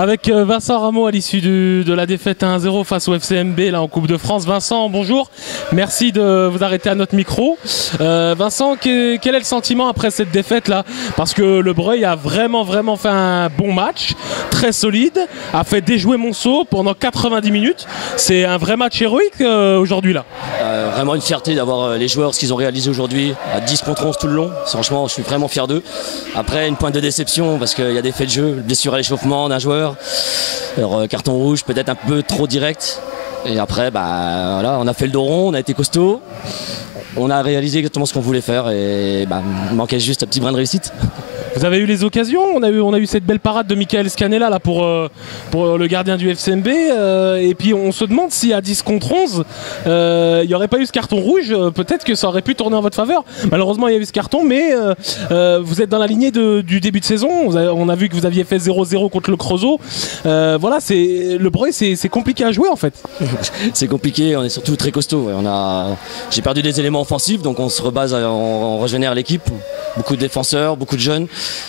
Avec Vincent Rameau à l'issue de la défaite 1-0 face au FCMB là en Coupe de France. Vincent, bonjour. Merci de vous arrêter à notre micro. Vincent, quel est le sentiment après cette défaite là? Parce que le Breuil a vraiment fait un bon match, très solide, a fait déjouer Monceau pendant 90 minutes. C'est un vrai match héroïque aujourd'hui là. Vraiment une fierté d'avoir les joueurs, ce qu'ils ont réalisé aujourd'hui, à 10 contre 11 tout le long. Franchement, je suis vraiment fier d'eux. Après, une pointe de déception parce qu'il y a des faits de jeu, blessure à l'échauffement d'un joueur. Alors, carton rouge peut-être un peu trop direct. Et après, voilà, on a fait le dos rond, on a été costaud. On a réalisé exactement ce qu'on voulait faire et il manquait juste un petit brin de réussite. Vous avez eu les occasions, on a eu cette belle parade de Michael Scanella là pour le gardien du FCMB et puis on se demande si à 10 contre 11 il n'y aurait pas eu ce carton rouge, peut-être que ça aurait pu tourner en votre faveur. Malheureusement il y a eu ce carton, mais vous êtes dans la lignée du début de saison, on a vu que vous aviez fait 0-0 contre le Creusot. Voilà, le Breuil c'est compliqué à jouer en fait. C'est compliqué, on est surtout très costaud. J'ai perdu des éléments offensifs, donc on se rebase, on régénère l'équipe. Beaucoup de défenseurs, beaucoup de jeunes,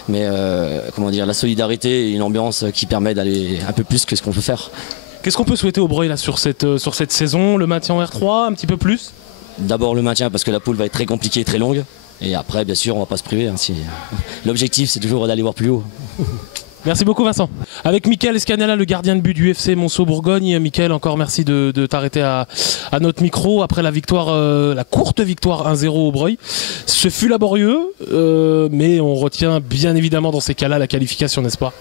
mais la solidarité et une ambiance qui permet d'aller un peu plus que ce qu'on peut faire. Qu'est-ce qu'on peut souhaiter au Breuil là, sur cette saison? Le maintien en R3, un petit peu plus? D'abord le maintien parce que la poule va être très compliquée, très longue. Et après, bien sûr, on ne va pas se priver. L'objectif, c'est toujours d'aller voir plus haut. Merci beaucoup Vincent. Avec Michael Scanella, le gardien de but du FC Monceau-Bourgogne. Michael, encore merci de t'arrêter à notre micro après la victoire, la courte victoire 1-0 au Breuil. Ce fut laborieux, mais on retient bien évidemment dans ces cas-là la qualification, n'est-ce pas?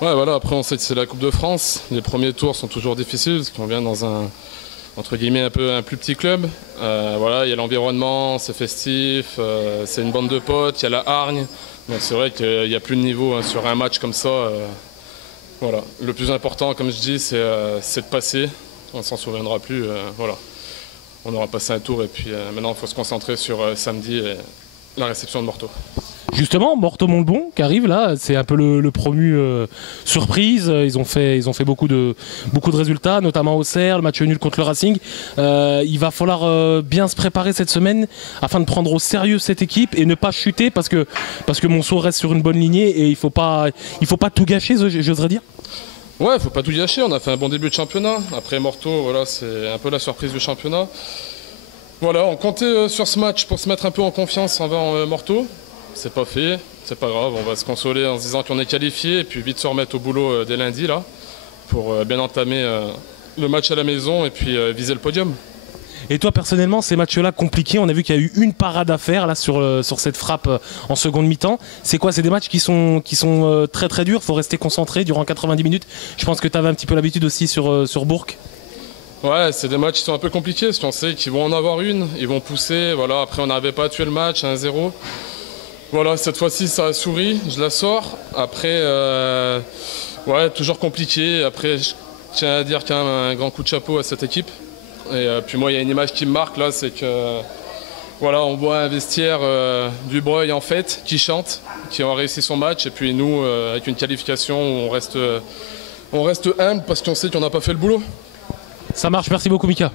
Ouais, voilà, après on sait que c'est la Coupe de France. Les premiers tours sont toujours difficiles parce qu'on vient dans entre guillemets un plus petit club. Voilà, il y a l'environnement, c'est festif, c'est une bande de potes, il y a la hargne. Donc c'est vrai qu'il n'y a plus de niveau sur un match comme ça. Voilà. Le plus important, comme je dis, c'est de passer. On ne s'en souviendra plus. Voilà. On aura passé un tour et puis maintenant il faut se concentrer sur samedi et la réception de Morteau. Justement, Morteau-Montbon qui arrive là, c'est un peu le promu surprise. Ils ont fait beaucoup de résultats, notamment au Serre, le match nul contre le Racing. Il va falloir bien se préparer cette semaine afin de prendre au sérieux cette équipe et ne pas chuter parce que Monceau reste sur une bonne lignée et il faut pas tout gâcher, j'oserais dire. Ouais, faut pas tout gâcher. On a fait un bon début de championnat. Après Morteau, voilà, c'est un peu la surprise du championnat. Voilà, on comptait sur ce match pour se mettre un peu en confiance envers Morteau. C'est pas fait, c'est pas grave, on va se consoler en se disant qu'on est qualifié et puis vite se remettre au boulot dès lundi là pour bien entamer le match à la maison et puis viser le podium. Et toi personnellement, ces matchs-là compliqués, on a vu qu'il y a eu une parade à faire là sur cette frappe en seconde mi-temps. C'est quoi? C'est des matchs qui sont très très durs, il faut rester concentré durant 90 minutes. Je pense que tu avais un petit peu l'habitude aussi sur Bourg. Ouais, c'est des matchs qui sont un peu compliqués parce qu'on sait qu'ils vont en avoir une, ils vont pousser, voilà. Après on n'arrivait pas à tuer le match 1-0. Voilà, cette fois-ci ça a souri, je la sors. Après, ouais, toujours compliqué. Après, je tiens à dire quand même un grand coup de chapeau à cette équipe. Et puis moi, il y a une image qui me marque là, c'est que voilà, on voit un vestiaire du Breuil en fête qui chante, qui a réussi son match. Et puis nous, avec une qualification, on reste humble parce qu'on sait qu'on n'a pas fait le boulot. Ça marche, merci beaucoup Mika.